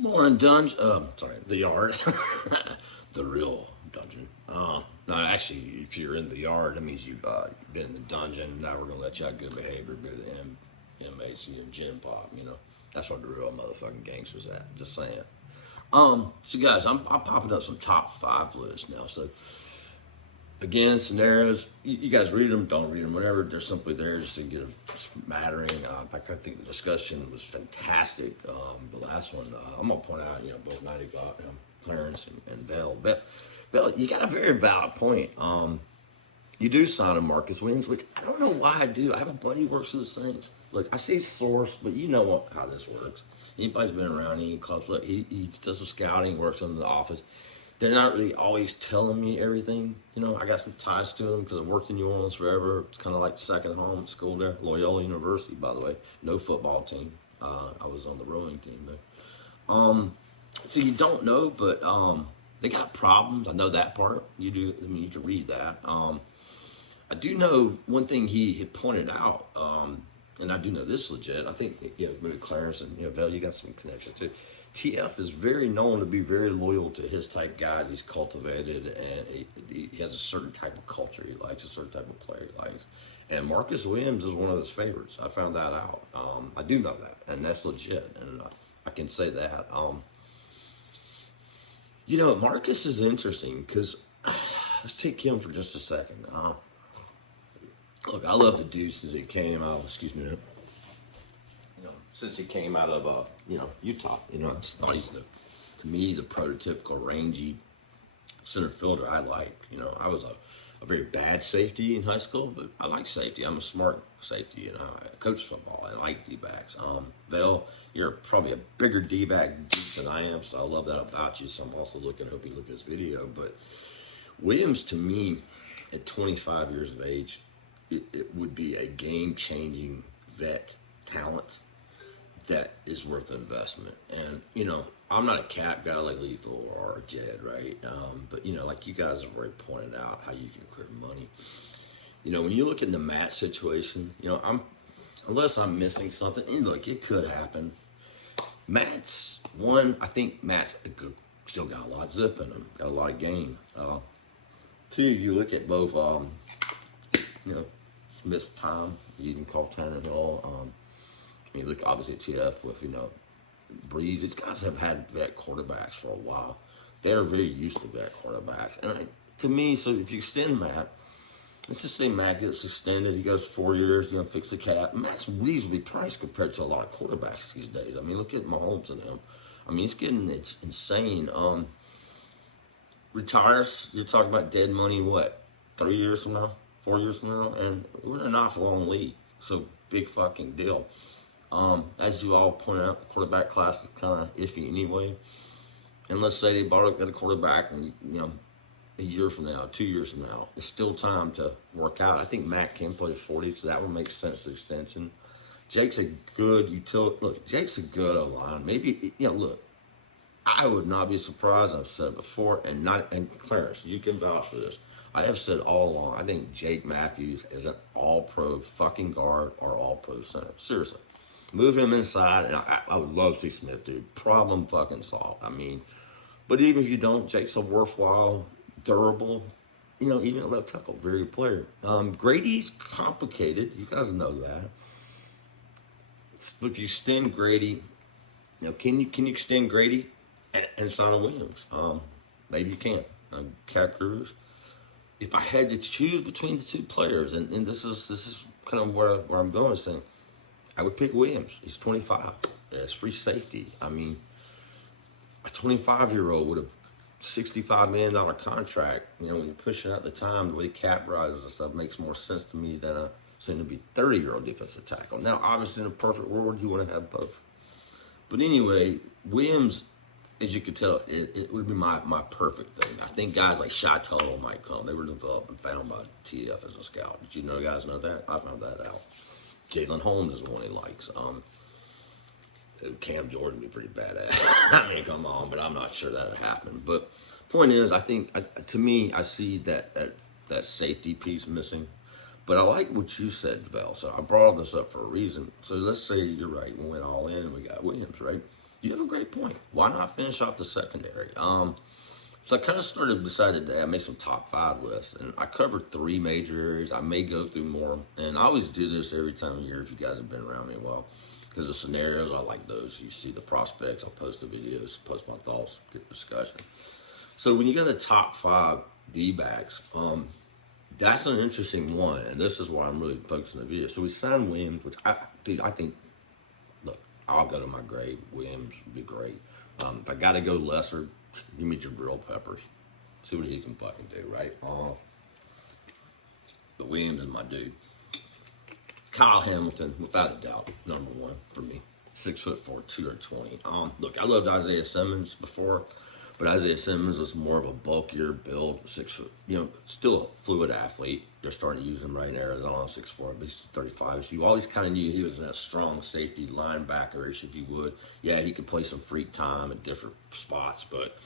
Morning, dungeon. Sorry, the yard. The real dungeon. No, actually, if you're in the yard, that means you've been in the dungeon. Now we're gonna let you out good behavior, go to the inmates and your gym pop. That's where the real motherfucking gangsters at. Just saying. So guys, I'm popping up some top five lists now. So again, scenarios. You guys read them, don't read them, whatever. They're simply there just to get a smattering. In fact, I think the discussion was fantastic. The last one, I'm gonna point out, both Matty got Clarence and Bell. Bell, you got a very valid point. You do sign a Marcus Williams, which I don't know why I do. I have a buddy who works for the Saints. Look, I see source, but you know how this works. Anybody's been around any clubs, look, he does some scouting, works in the office. They're not really always telling me everything. I got some ties to them because I've worked in New Orleans forever. It's kind of like second home at school there. Loyola University, by the way. No football team. I was on the rowing team there. So you don't know, but they got problems. I know that part. You do. I mean, you can read that. I do know one thing he had pointed out, and I do know this legit. I think, maybe Clarence and, Val, you got some connection too. TF is very known to be very loyal to his type guys he's cultivated, and he has a certain type of culture he likes, a certain type of player he likes. And Marcus Williams is one of his favorites. I found that out. I do know that, and that's legit, and I can say that. Marcus is interesting because let's take him for just a second. Look, I love the dude since he came out. Excuse me. Since he came out of Utah. He's to me the prototypical rangy center fielder I like. I was a very bad safety in high school, but I like safety. I'm a smart safety, I coach football. I like D-backs. Vale, you're probably a bigger D-back geek than I am, so I love that about you. So I'm also hope you look at this video. But Williams, to me, at 25 years of age, it would be a game-changing vet talent that is worth the investment. And, I'm not a cap guy like Lethal or Jed, right? But, like you guys have already pointed out how you can clear money. When you look at the Matt situation, unless I'm missing something, and look, it could happen. I think Matt's still got a lot of zip in him, got a lot of game. Two, you look at both, Smith's time, you can call Tanner Hill. Look obviously at TF with, Breeze. These guys have had vet quarterbacks for a while. They're very used to vet quarterbacks. And to me, so if you extend Matt, let's just say Matt gets extended, he goes 4 years, fix the cap. Matt's reasonably priced compared to a lot of quarterbacks these days. Look at Mahomes and him. It's insane. Retires, you're talking about dead money, 3 years from now, 4 years from now? And we're in an awful long league. So big fucking deal. As you all pointed out, the quarterback class is kind of iffy anyway. And let's say they bought a quarterback and, a year from now, 2 years from now, it's still time to work out. I think Matt can play 40, so that would make sense to extension. Jake's a good utility. Look, Jake's a good O-line. Maybe, look, I would not be surprised, I've said it before, and Clarence, you can vouch for this. I have said all along, I think Jake Matthews is an all-pro fucking guard or all-pro center. Seriously. Move him inside, and I would love to see Smith, dude. Problem fucking solved. But even if you don't, Jake's a worthwhile, durable, even a left tackle, very good player. Grady's complicated. You guys know that. But if you extend Grady, can you extend Grady and sign a Williams? Maybe you can. Cat Cruz. If I had to choose between the two players, and this is kind of where I'm going, saying, I would pick Williams. He's 25. It's free safety. A 25-year-old with a $65 million contract, when you're pushing out the time, the way cap rises and stuff makes more sense to me than a soon-to-be 30-year-old defensive tackle. Now, obviously, in a perfect world, you want to have both. But anyway, Williams, as you could tell, it would be my perfect thing. I think guys like Shy Tuttle might come. They were developed and found by TF as a scout. Did you guys know that? I found that out. Jalen Holmes is one he likes. Cam Jordan would be pretty badass. Come on, but I'm not sure that'll happen. But point is, I think, to me, I see that safety piece missing. But I like what you said, Val. So I brought this up for a reason. So let's say you're right. We went all in and we got Williams, right? You have a great point. Why not finish off the secondary? So I kind of decided that I made some top 5 lists, and I covered 3 major areas. I may go through more, and I always do this every time of year if you guys have been around me a while, because the scenarios, I like those. You see the prospects, I'll post the videos, post my thoughts, get discussion. So when you get the top 5 D-backs, that's an interesting one, and this is why I'm really focusing on the video. So we signed Williams, which I think, look, I'll go to my grave. Williams would be great. If I got to go lesser, give me Jabril Peppers. See what he can fucking do, right? But Williams is my dude. Kyle Hamilton, without a doubt, number 1 for me. 6'4", 220. Look, I loved Isaiah Simmons before, but Isaiah Simmons was more of a bulkier build, 6 foot, still a fluid athlete. They're starting to use him right in Arizona, 6'4", but he's 35. So you always kind of knew he was that strong safety linebacker-ish, if you would. Yeah, he could play some freak time at different spots, but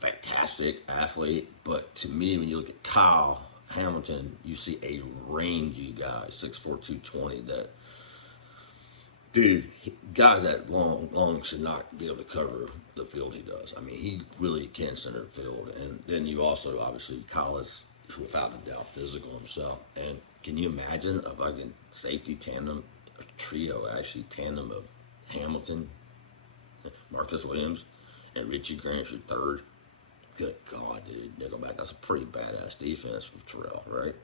fantastic athlete. But to me, when you look at Kyle Hamilton, you see a rangy guy, 6'4", 220, that, dude, guys that long should not be able to cover the field he does. I mean, he really can center the field. And then you also, obviously, Kyle is, without a doubt, physical himself. And can you imagine a fucking safety tandem, a trio, actually, tandem of Hamilton, Marcus Williams, and Richie Grant, your third? Good God, dude. Nickelback, that's a pretty badass defense with Terrell, right?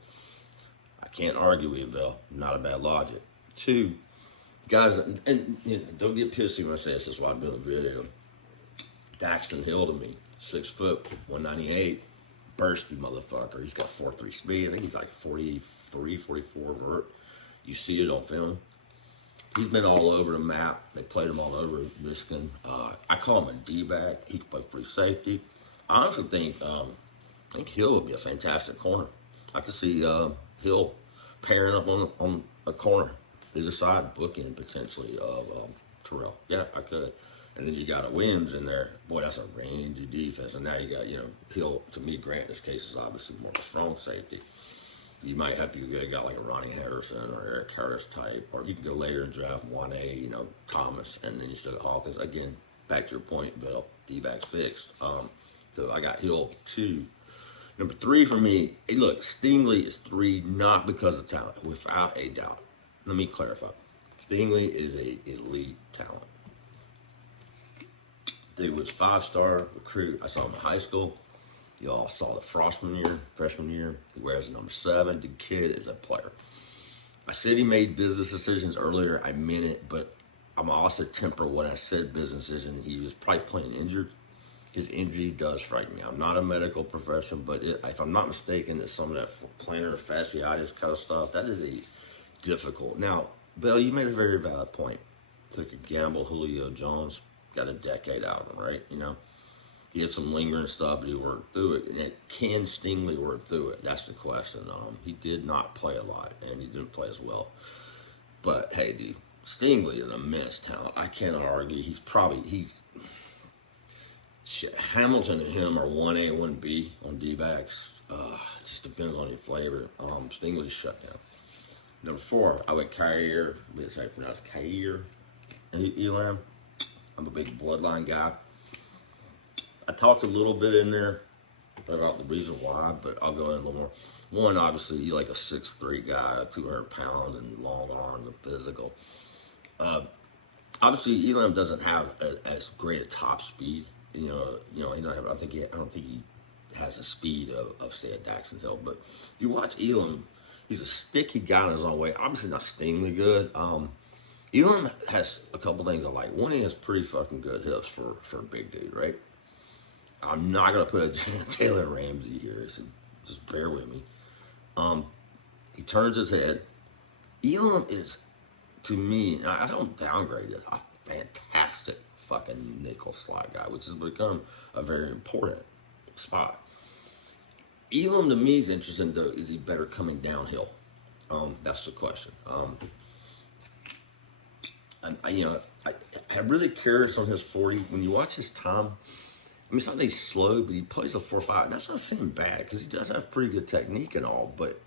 I can't argue with you, Bill. Not a bad logic. 2, guys, and don't get pissy when I say this. That's why I'm doing the video. Daxton Hill to me, 6 foot, 198, bursty motherfucker. He's got 4.3 speed. I think he's like 43, 44 vert. You see it on film. He's been all over the map. They played him all over Michigan. I call him a D-back. He can play free safety. I honestly think Hill would be a fantastic corner. I could see Hill pairing up on a corner, either side, booking potentially of Terrell. Yeah, I could. And then you got a Williams in there. Boy, that's a rangy defense. And now you got, Hill, to me, Grant, in this case, is obviously more of a strong safety. You might have to get a guy like a Ronnie Harrison or Eric Harris type, or you can go later and draft 1A, Thomas, and then you still got Hawkins. Again, back to your point, Bill, D-back's fixed. So I got Hill 2. Number 3 for me, hey, look, Stingley is 3 not because of talent, without a doubt. Let me clarify. Stingley is an elite talent. Dude was 5-star recruit. I saw him in high school. You all saw the freshman year. He wears number 7. The kid is a player. I said he made business decisions earlier. I meant it, but I'm also temper when I said business decision. He was probably playing injured. His injury does frighten me. I'm not a medical professional, but if I'm not mistaken, it's some of that plantar fasciitis kind of stuff. That is a difficult. Now, Bill, you made a very valid point. Took a gamble, Julio Jones, got a decade out of him, right? He had some lingering stuff, but he worked through it. And can Stingley work through it? That's the question. He did not play a lot, and he didn't play as well. But, hey, dude, Stingley is an immense talent. I cannot argue. Shit, Hamilton and him are 1A, 1B on D-backs. Just depends on your flavor. Stingley's shut down. Number 4, I went Kaiir. That's how you pronounce Kaiir. Elam. I'm a big bloodline guy. I talked a little bit in there about the reason why, but I'll go in a little more. One, obviously, you like a 6'3" guy, 200 pounds, and long arms and physical. Obviously, Elam doesn't have as great a top speed. He don't have. I don't think he has the speed of say a Daxton Hill. But if you watch Elam, he's a sticky guy in his own way. Obviously not Stingley good. Elam has a couple things I like. One, he has pretty fucking good hips for a big dude, right? I'm not gonna put a Taylor Ramsey here, so just bear with me. He turns his head. Elam is, to me, I don't downgrade it, a fantastic fucking nickel slot guy, which has become a very important spot. Elam to me is interesting though. Is he better coming downhill? That's the question. I'm really curious on his 40. When you watch his time, I mean, it's not that he's slow, but he plays a 4.5. And that's not saying bad because he does have pretty good technique and all. But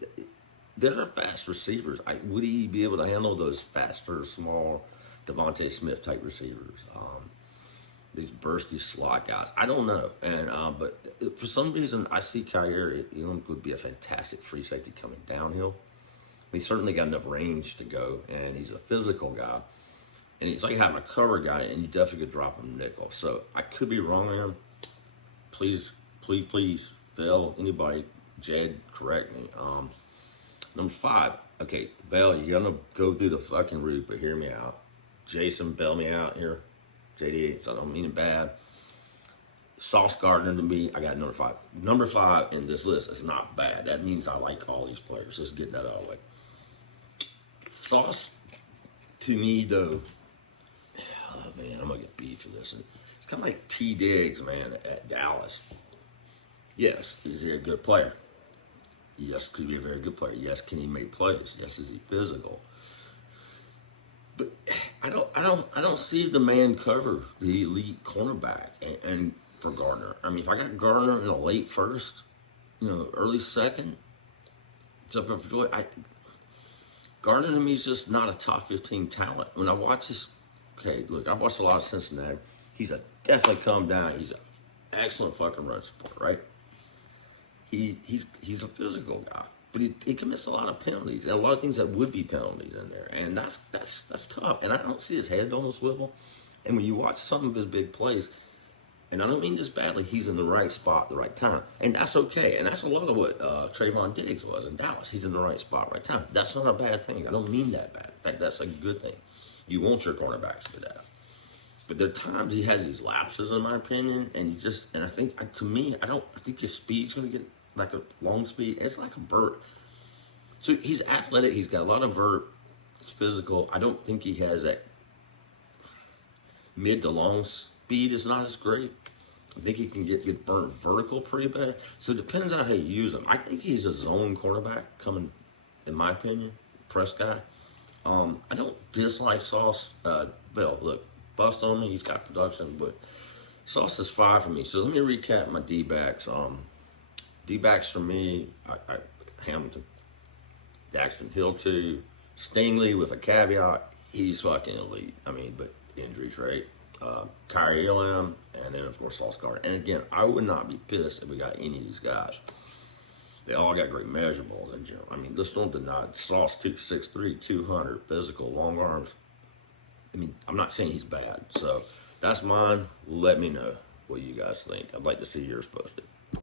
there are fast receivers. Would he be able to handle those faster, small Devontae Smith type receivers. These bursty slot guys. I don't know, and but for some reason I see Kyrie Elam would be a fantastic free safety coming downhill. He's certainly got enough range to go, and he's a physical guy, and he's like having a cover guy, and you definitely could drop him nickel. So I could be wrong on him. Please, please, please, Bill, anybody, Jed, correct me. Number 5. Okay, Bill, you're gonna go through the fucking roof, but hear me out. Jason, bail me out here. JD, so I don't mean it bad. Sauce Gardner to me, I got number 5. Number 5 in this list is not bad. That means I like all these players. Let's get that out of the way. Sauce, to me, though, oh man, I'm going to get beat for this. It's kind of like T. Diggs, man, at Dallas. Yes, is he a good player? Yes, could be a very good player. Yes, can he make plays? Yes, is he physical? But I don't see the man cover the elite cornerback and for Gardner. I mean, if I got Gardner in a late first, early second, Gardner to me is just not a top 15 talent. When I watch this, okay, look, I've watched a lot of Cincinnati. He's definitely come down. He's an excellent fucking run support, right? He's a physical guy. But he commits a lot of penalties, and a lot of things that would be penalties in there, and that's tough. And I don't see his head on a swivel. And when you watch some of his big plays, and I don't mean this badly, he's in the right spot at the right time, and that's okay. And that's a lot of what Trayvon Diggs was in Dallas. He's in the right spot, right time. That's not a bad thing. I don't mean that bad. In fact, that's a good thing. You want your cornerbacks to do that. But there are times he has these lapses, in my opinion, and I think to me, I think his speed's going to get like a long speed. It's like a vert. So he's athletic. He's got a lot of vert. He's physical. I don't think he has that mid to long speed is not as great. I think he can get burnt vertical pretty bad. So it depends on how you use him. I think he's a zone cornerback coming, in my opinion, press guy. I don't dislike Sauce. Bill, look, bust on me. He's got production, but Sauce is 5 for me. So let me recap my D-backs. D-backs for me, Hamilton. Daxton Hill 2. Stingley with a caveat. He's fucking elite. I mean, but injuries, right? Kyrie Elam, and then, of course, Sauce Gardner. And again, I would not be pissed if we got any of these guys. They all got great measurables in general. I mean, let's don't deny Sauce 6'3", 200, physical, long arms. I mean, I'm not saying he's bad. So that's mine. Let me know what you guys think. I'd like to see yours posted.